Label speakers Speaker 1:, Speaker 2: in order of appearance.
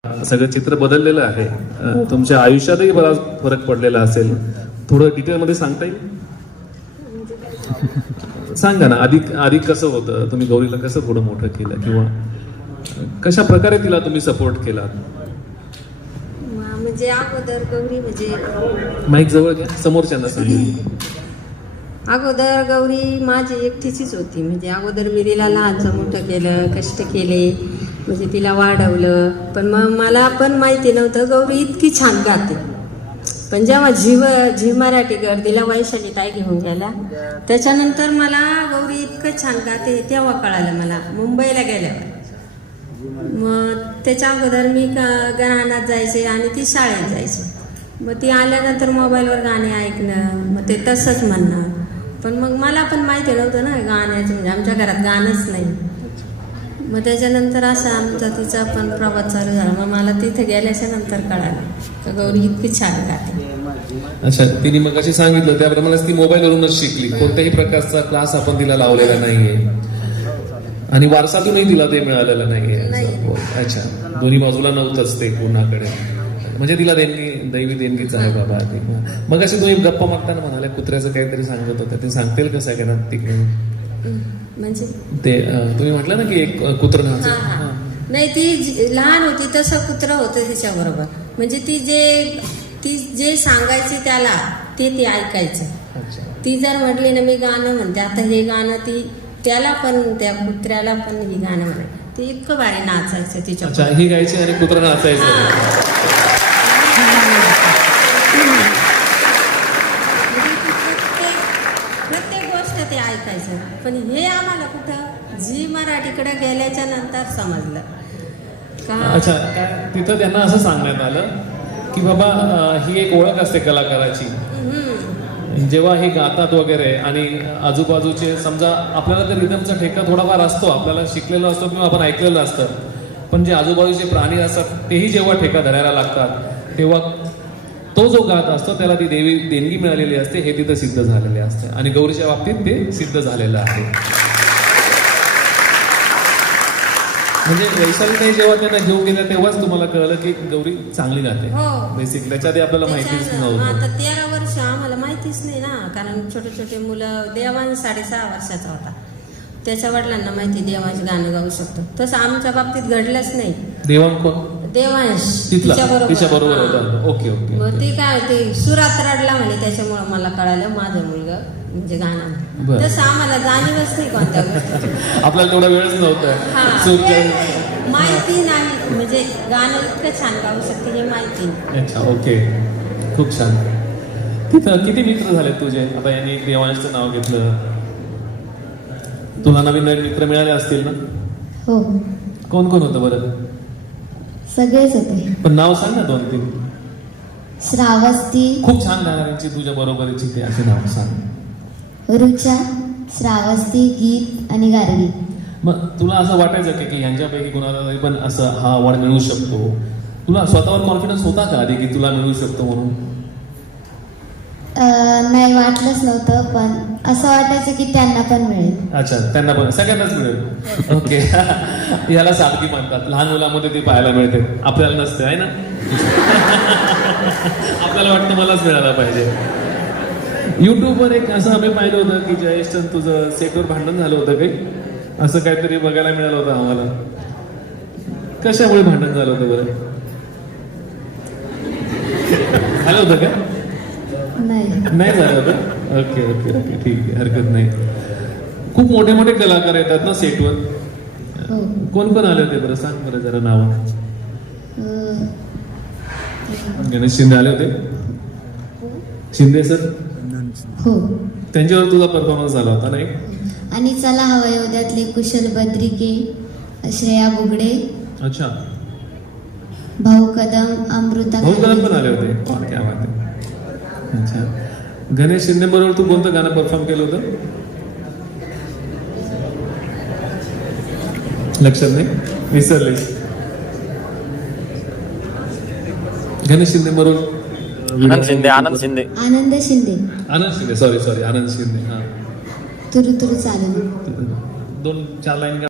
Speaker 1: सगळं चित्र बदललेलं आहे. तुमच्या आयुष्यातही बराच फरक पडलेला असेल. थोडं डिटेलमध्ये सांगता येईल? सांगा ना. आधी कसं होतं, तुम्ही गौरीला कसं थोडं मोठं केलं किंवा कशा प्रकारे तिला तुम्ही सपोर्ट केला?
Speaker 2: म्हणजे अगोदर गौरी म्हणजे
Speaker 1: माईक जवळ घ्या, समोरच्यांना सांगा.
Speaker 2: अगोदर गौरी माझी एकटीचीच होती. म्हणजे अगोदर मी तिला लहानचं मोठं केलं, कष्ट केले, म्हणजे तिला वाढवलं. पण मग मला पण माहिती नव्हतं गौरी इतकी छान गाते. पण जेव्हा झी मराठी गर्दीला वैशाली ताई घेऊन गेल्या, त्याच्यानंतर मला गौरी इतकं छान गाते तेव्हा कळालं मला मुंबईला गेल्यावर. मग त्याच्या अगोदर मी गाण्यात जायचे आणि ती शाळेत जायची. मग ती आल्यानंतर मोबाईलवर गाणे ऐकणं, मग ते तसंच म्हणणं. पण मग मला पण माहिती नव्हतं ना गाण्याचं, म्हणजे आमच्या घरात गाणंच नाही. मग त्याच्यानंतर असा आमचा तिचा पण प्रवास चालू झाला. मग मला तिथे गेल्याच्या नंतर कळालं तर गौरी इतकी छान गाते.
Speaker 1: अच्छा, तिने मग अशी सांगितलं त्याप्रमाणेच ती मोबाईलवरूनच शिकली. कोणत्याही प्रकारचा क्लास आपण तिला लावलेला नाहीये आणि वारसातूनही तिला ते मिळालेलं नाहीये. अच्छा, दोन्ही बाजूला नव्हतंच ते कोणाकडे. म्हणजे तिला दैवी देणगीच आहे बाबा. मग अशी तुम्ही गप्पा मारताना म्हणाले कुत्र्याचं काहीतरी सांगत होतं, ते सांगतील कसं आहे का तिकडे? म्हणजे ते तुम्ही म्हटलं ना की एक कुत्र
Speaker 2: नाही, ती लहान होती तसं कुत्र होतं तिच्या बरोबर. म्हणजे ती जे सांगायची त्याला ते ऐकायचं. ती जर म्हटली ना मी गाणं म्हणते आता हे गाणं, ती त्याला पण त्या कुत्र्याला पण ही गाणं म्हणाय. ती इतकं भारी नाचायचं तिच्या.
Speaker 1: अच्छा, ही गायची आणि कुत्रा नाचायचं.
Speaker 2: प्रत्येक गोष्ट ते ऐकायचं. पण हे आम्हाला कुठं झी मराठीकडे गेल्याच्या नंतर समजलं का.
Speaker 1: अच्छा, तिथं त्यांना असं सांगण्यात आलं की बाबा ही एक ओळख असते कलाकाराची. जेव्हा हे गातात वगैरे आणि आजूबाजूचे समजा आपल्याला तर रिदमचा ठेका थोडाफार असतो, आपल्याला शिकलेला असतो किंवा आपण ऐकलेलं असतं. पण जे आजूबाजूचे प्राणी असतात तेही जेव्हा ठेका धरायला लागतात तेव्हा तो जो गात असतो त्याला ती देवी देणगी मिळालेली असते, हे तिथं सिद्ध झालेले असते. आणि गौरीच्या बाबतीत ते सिद्ध झालेलं आहे. म्हणजे वैशालीताई जेव्हा त्यांना घेऊन गेल्या तेव्हाच तुम्हाला कळलं की गौरी चांगली गाते. बेसिक त्याच्या आधी आपल्याला माहितीच नव्हतं.
Speaker 2: आता 13 वर्ष आम्हाला माहितीच नाही ना, कारण छोटे छोटे मुलं. देवांश 6.5 वर्षाचा होता. त्याच्या वडिलांना माहिती देवांश गाणं गाऊ शकतो. तसं आमच्या बाबतीत घडलंच नाही. देवांश तिच्या
Speaker 1: बरोबर होता. Okay okay.
Speaker 2: मग ती काय होती सुरात रडला म्हणे, त्याच्यामुळे मला कळालं माझं मुलगा म्हणजे गाणं. तसं आम्हाला जाणीवच नाही कोणत्या गोष्टी.
Speaker 1: आपल्याला तेवढा वेळच नव्हता.
Speaker 2: माहिती नाही, म्हणजे गाणं इतकं छान गाऊ शकते हे माहिती.
Speaker 1: अच्छा, ओके, खूप छान. तिथं किती मित्र झाले तुझे? आता यांनी देवांशचं नाव घेतलं, तुला नवीन नवीन मित्र मिळाले असतील ना?
Speaker 3: हो,
Speaker 1: कोण कोण होतं बरं?
Speaker 3: सगळेच होते.
Speaker 1: पण नाव सांग ना 2-3.
Speaker 3: श्रावस्ती.
Speaker 1: खूप छान गाणाऱ्यांची तुझ्या बरोबरीची ते असे नाव सांग.
Speaker 3: रुचा, श्रावस्ती, गीत आणि गार्गी.
Speaker 1: मग तुला असं वाटायचं की ह्यांच्यापैकी कुणाला तरी पण असं हा अवॉर्ड मिळू शकतो? तुला स्वतःवर कॉन्फिडन्स होता का आधी की तुला मिळू शकतो म्हणून?
Speaker 3: नाही, वाटलंच नव्हतं. पण असं वाटायचं की त्यांना पण मिळेल.
Speaker 1: अच्छा, त्यांना पण, सगळ्यांनाच मिळेल. ओके. याला सादगी म्हणतात. लहान मुलांमध्ये ती पाहायला मिळते, आपल्याला नसते आहे ना. आपल्याला वाटतं मलाच मिळायला पाहिजे. युट्यूबवर एक असं आम्ही पाहिलं होतं की जयेश तुझं सेटवर भांडण झालं होतं काही, असं काहीतरी बघायला मिळालं होतं आम्हाला. कशामुळे भांडण झालं होतं बरं? झालं होतं का? नाही झालं होतं. ओके ओके ओके, ठीक आहे, हरकत नाही. खूप मोठे मोठे कलाकार येतात ना सेटवर. कोण कोण आले होते बरं, सांग बरं जरा नाव. गणेश शिंदे आले होते. शिंदे सर,
Speaker 3: हो,
Speaker 1: त्यांच्यावर तुझा परफॉर्मन्स झाला होता नाही?
Speaker 3: आणि चला हवं उद्यातले कुशल बद्रिके, श्रेया बुगडे.
Speaker 1: अच्छा,
Speaker 3: भाऊ कदम, अमृता
Speaker 1: पण आले होते. क्या बात आहे. अच्छा, गणेश शिंदे बरोबर तू कोणतं गाणं परफॉर्म केलं होतं? लक्षात नाही, विसरले. गणेश शिंदे बरोबर
Speaker 4: आनंद शिंदे
Speaker 1: सॉरी आनंद शिंदे. हा,
Speaker 3: तुरु तुरु चालेल.
Speaker 1: 2-4 लाईन